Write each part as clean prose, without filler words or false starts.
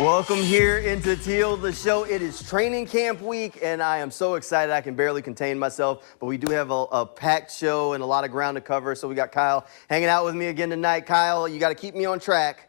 Welcome here into Teal, the show. It is training camp week, and I am so excited I can barely contain myself. But we do have a packed show and a lot of ground to cover. So we got Kyle hanging out with me again tonight. Kyle, you got to keep me on track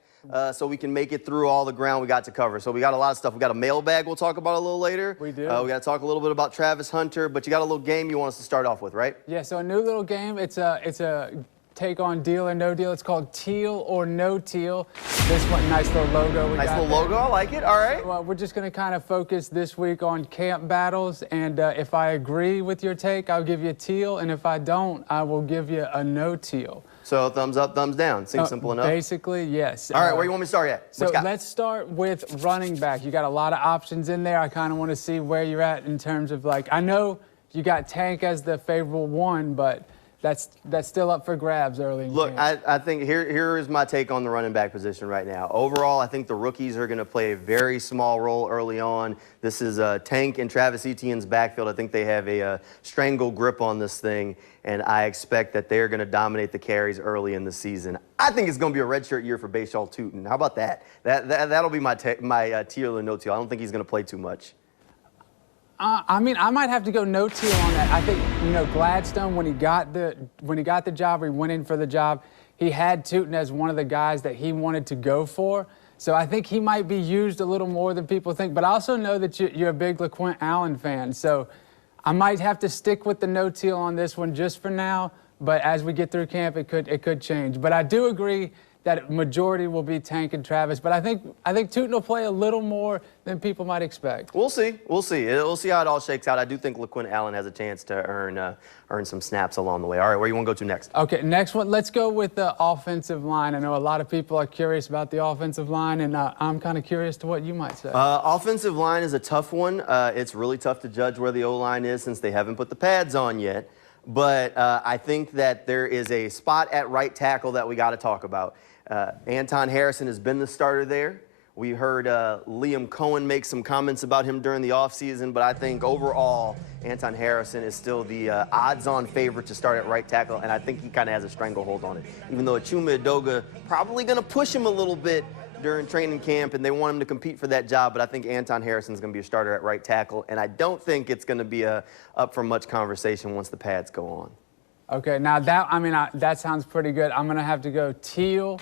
so we can make it through all the ground we got to cover. So we got a lot of stuff. We got a mailbag we'll talk about a little later. We do. We got to talk a little bit about Travis Hunter, but you got a little game you want us to start off with, right? Yeah, so a new little game. It's a take on Deal or No Deal. It's called Teal or No Teal. This one, nice little logo we got. Nice little logo, I like it, all right. Well, we're just gonna kind of focus this week on camp battles, and if I agree with your take, I'll give you a teal, and if I don't, I will give you a no teal. So thumbs up, thumbs down, seems simple enough. Basically, yes. All right, where you want me to start at? So let's start with running back. You got a lot of options in there. I kind of want to see where you're at in terms of, like, I know you got Tank as the favorable one, but that's still up for grabs early in Look, camp. I think here is my take on the running back position right now. Overall, I think the rookies are going to play a very small role early on. This is Tank and Travis Etienne's backfield. I think they have a strangle grip on this thing, and I expect that they're going to dominate the carries early in the season. I think it's going to be a redshirt year for Bashaw Tootin. How about that? That'll be my teal or no teal. I don't think he's going to play too much. I mean, I might have to go no teal on that. I think, you know, Gladstone, when he got the job, or he went in for the job, he had Tootin as one of the guys that he wanted to go for. So I think he might be used a little more than people think. But I also know that you're a big LaQuint Allen fan. So I might have to stick with the no teal on this one just for now. But as we get through camp, it could change. But I do agree that majority will be Tank and Travis, but I think Tootin will play a little more than people might expect. We'll see. We'll see. We'll see how it all shakes out. I do think LaQuint Allen has a chance to earn some snaps along the way. All right, where you want to go to next? Okay, next one. Let's go with the offensive line. I know a lot of people are curious about the offensive line, and I'm kind of curious to what you might say. Offensive line is a tough one. It's really tough to judge where the O-line is since they haven't put the pads on yet. But I think that there is a spot at right tackle that we got to talk about. Anton Harrison has been the starter there. We heard Liam Cohen make some comments about him during the offseason, but I think overall, Anton Harrison is still the odds-on favorite to start at right tackle, and I think he kind of has a stranglehold on it. Even though Achuma Edoga probably going to push him a little bit during training camp, and they want him to compete for that job, but I think Anton Harrison is going to be a starter at right tackle, and I don't think it's going to be up for much conversation once the pads go on. Okay, now that sounds pretty good. I'm gonna have to go teal,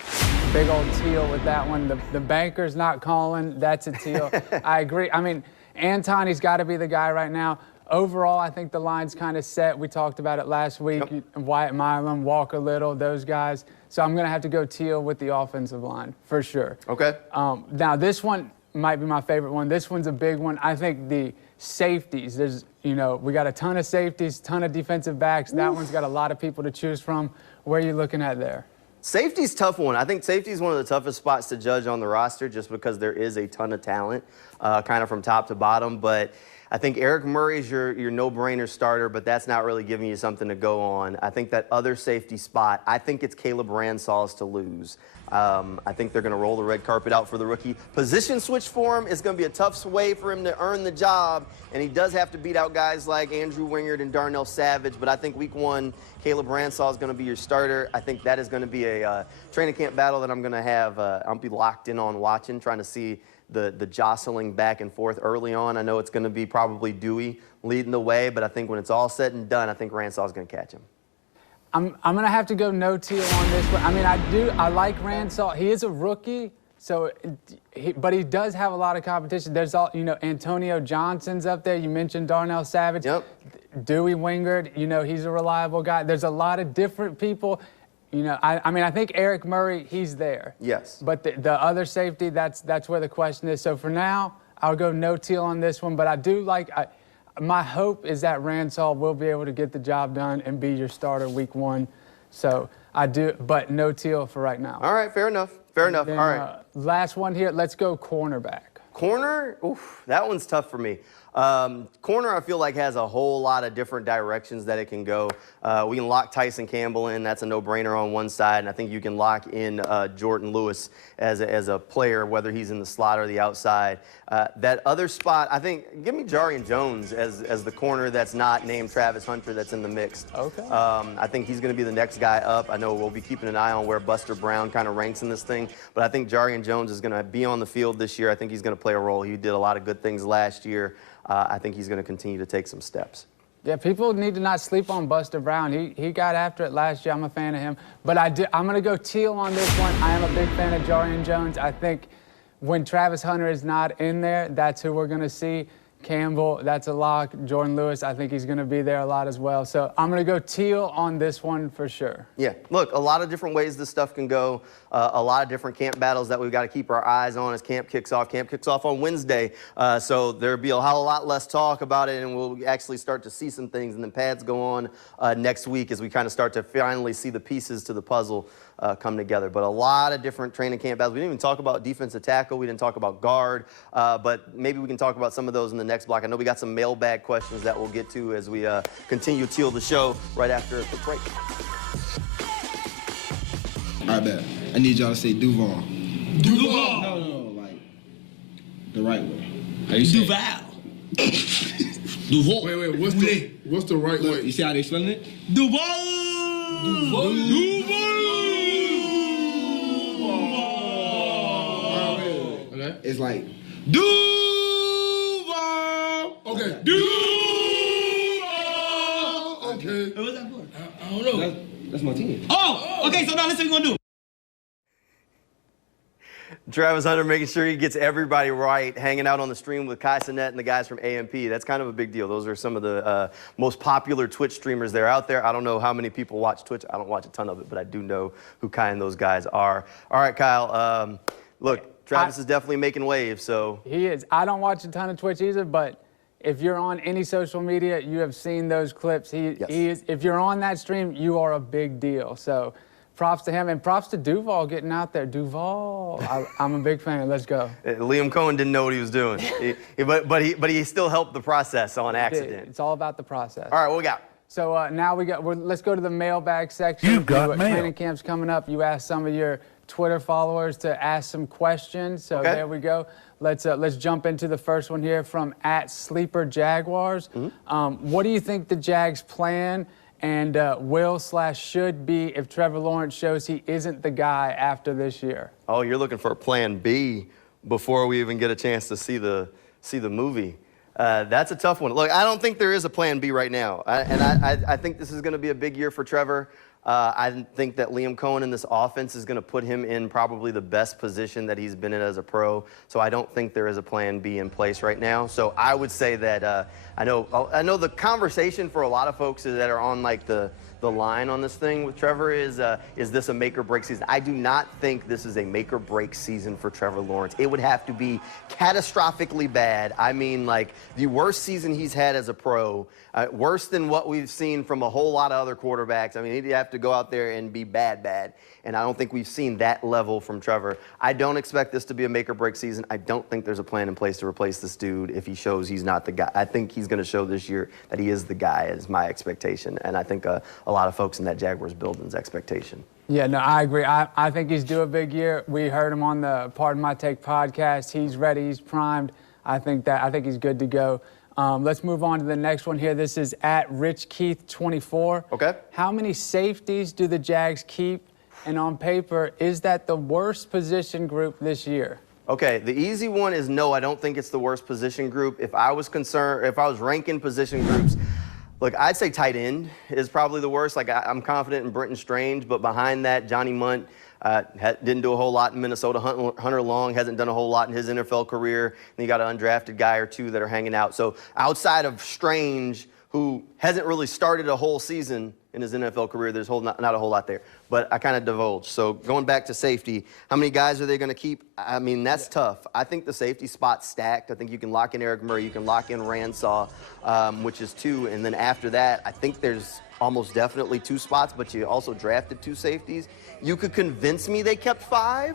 big old teal with that one. The banker's not calling, that's a teal. I agree. I mean, Anton, he's got to be the guy right now. Overall, I think the line's kind of set. We talked about it last week. Yep. Wyatt Milam, Walker Little, those guys. So I'm gonna have to go teal with the offensive line for sure. Okay. Now this one might be my favorite one. This one's a big one. I think the safeties, we got a ton of safeties, ton of defensive backs. That one's got a lot of people to choose from. Where are you looking at there? Safety's a tough one. I think safety is one of the toughest spots to judge on the roster just because there is a ton of talent kind of from top to bottom. But I think Eric Murray's your no-brainer starter, but that's not really giving you something to go on. I think that other safety spot, I think it's Caleb Ransaw's to lose. I think they're going to roll the red carpet out for the rookie. Position switch for him is going to be a tough way for him to earn the job, and he does have to beat out guys like Andrew Wingard and Darnell Savage, but I think week one, Caleb Ransaw is going to be your starter. I think that is going to be a training camp battle that I'm going to have, I'll be locked in on watching, trying to see the jostling back and forth early on. I know it's going to be probably Dewey leading the way, but I think when it's all said and done, I think Ransaw is going to catch him. I'm going to have to go no teal on this one. I mean, I like Ransaw. He is a rookie, but he does have a lot of competition. There's Antonio Johnson's up there. You mentioned Darnell Savage. Yep. Dewey Wingard, he's a reliable guy. There's a lot of different people. I think Eric Murray, he's there. Yes. But the other safety, that's where the question is. So for now, I'll go no teal on this one. But I do like, my hope is that Ransaw will be able to get the job done and be your starter week one. So I do, but no teal for right now. All right, fair enough. Fair enough. Then, all right. Last one here, let's go cornerback. Corner, oof, that one's tough for me. Corner, I feel like, has a whole lot of different directions that it can go. We can lock Tyson Campbell in. That's a no-brainer on one side. And I think you can lock in Jordan Lewis as a player, whether he's in the slot or the outside. That other spot, I think, give me Jarian Jones as the corner that's not named Travis Hunter that's in the mix. Okay. I think he's going to be the next guy up. I know we'll be keeping an eye on where Buster Brown kind of ranks in this thing. But I think Jarian Jones is going to be on the field this year. I think he's going to play a role. He did a lot of good things last year. I think he's going to continue to take some steps. Yeah, people need to not sleep on Buster Brown. He got after it last year. I'm a fan of him. But I'm going to go Teal on this one. I am a big fan of Jarian Jones. I think when Travis Hunter is not in there, that's who we're going to see. Campbell, that's a lock. Jordan Lewis, I think he's going to be there a lot as well. So I'm going to go Teal on this one for sure. Yeah, look, a lot of different ways this stuff can go. A lot of different camp battles that we've got to keep our eyes on as camp kicks off. Camp kicks off on Wednesday, so there'll be a whole lot less talk about it, and we'll actually start to see some things. And then pads go on next week as we kind of start to finally see the pieces to the puzzle come together. But a lot of different training camp battles. We didn't even talk about defensive tackle. We didn't talk about guard, but maybe we can talk about some of those in the next block. I know we got some mailbag questions that we'll get to as we continue Teal the show right after the break. I bet. I need y'all to say Duvall. Duvall! No, like the right way. How you say Duvall? Duvall. Wait, what's the right way? You see how they spelling it? Duvall! Duvall! Okay. It's like Duvall! Okay. Duvall! Okay. What's that for? I don't know. That's my team. Oh! Okay, so now listen what we're gonna do. Travis Hunter making sure he gets everybody right, hanging out on the stream with Kai Cenat and the guys from AMP. That's kind of a big deal. Those are some of the most popular Twitch streamers that are out there. I don't know how many people watch Twitch. I don't watch a ton of it, but I do know who Kai and those guys are. All right, Kyle, look, Travis is definitely making waves, so. He is. I don't watch a ton of Twitch either, but if you're on any social media, you have seen those clips. He is. If you're on that stream, you are a big deal. So props to him, and props to Duvall getting out there. Duvall, I'm a big fan. Let's go. Liam Cohen didn't know what he was doing, but he still helped the process on accident. It's all about the process. All right, what we got? So now let's go to the mailbag section. You've got mail. Training camp's coming up. You asked some of your Twitter followers to ask some questions. So there we go. Let's jump into the first one here from @SleeperJaguars. What do you think the Jags' plan and will/should be if Trevor Lawrence shows he isn't the guy after this year? Oh, you're looking for a plan B before we even get a chance to see the movie. That's a tough one. Look, I don't think there is a plan B right now. I think this is going to be a big year for Trevor. I think that Liam Cohen in this offense is going to put him in probably the best position that he's been in as a pro. So I don't think there is a plan B in place right now. So I would say that I know the conversation for a lot of folks that are on like the line on this thing with Trevor is this a make or break season? I do not think this is a make or break season for Trevor Lawrence. It would have to be catastrophically bad. I mean, like the worst season he's had as a pro, worse than what we've seen from a whole lot of other quarterbacks. I mean, he'd have to go out there and be bad. And I don't think we've seen that level from Trevor. I don't expect this to be a make or break season. I don't think there's a plan in place to replace this dude if he shows he's not the guy. I think he's going to show this year that he is the guy, is my expectation. And I think a lot of folks in that Jaguars building's expectation. Yeah, no, I agree. I think he's due a big year. We heard him on the Pardon My Take podcast. He's ready. He's primed. I think he's good to go. Let's move on to the next one here. This is @RichKeith24. Okay. How many safeties do the Jags keep? And on paper, is that the worst position group this year? Okay, the easy one is no, I don't think it's the worst position group. If I was ranking position groups, look, I'd say tight end is probably the worst. Like, I'm confident in Brenton Strange, but behind that, Johnny Munt didn't do a whole lot in Minnesota. Hunter Long hasn't done a whole lot in his NFL career. And you got an undrafted guy or two that are hanging out. So outside of Strange, who hasn't really started a whole season in his NFL career, there's not a whole lot there. But I kind of divulged. So going back to safety, how many guys are they going to keep? I mean, that's tough. I think the safety spot's stacked. I think you can lock in Eric Murray. You can lock in Ransaw, which is 2. And then after that, I think there's almost definitely 2 spots, but you also drafted 2 safeties. You could convince me they kept 5,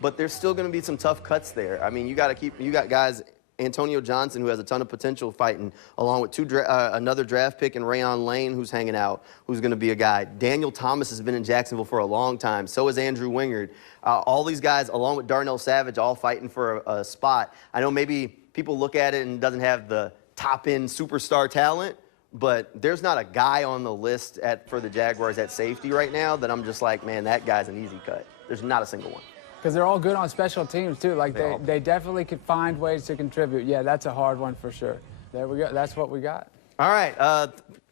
but there's still going to be some tough cuts there. I mean, you got guys Antonio Johnson, who has a ton of potential fighting, along with another draft pick in Rayon Lane, who's hanging out, who's going to be a guy. Daniel Thomas has been in Jacksonville for a long time. So is Andrew Wingard. All these guys, along with Darnell Savage, all fighting for a spot. I know maybe people look at it and doesn't have the top-end superstar talent, but there's not a guy on the list for the Jaguars at safety right now that I'm just like, man, that guy's an easy cut. There's not a single one. Because they're all good on special teams, too. Like, they definitely could find ways to contribute. Yeah, that's a hard one for sure. There we go. That's what we got. All right.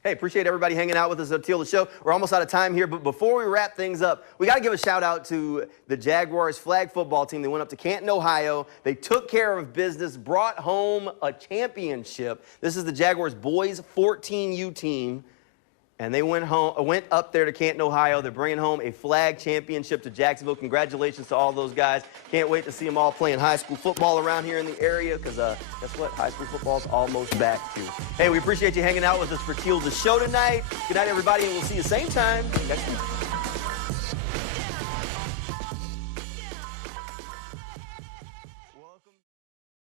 Hey, appreciate everybody hanging out with us at Teal the Show. We're almost out of time here, but before we wrap things up, we got to give a shout-out to the Jaguars flag football team. They went up to Canton, Ohio. They took care of business, brought home a championship. This is the Jaguars boys 14U team. And they went up there to Canton, Ohio. They're bringing home a flag championship to Jacksonville. Congratulations to all those guys. Can't wait to see them all playing high school football around here in the area because guess what? High school football's almost back, too. Hey, we appreciate you hanging out with us for Teal the Show tonight. Good night, everybody, and we'll see you same time next week.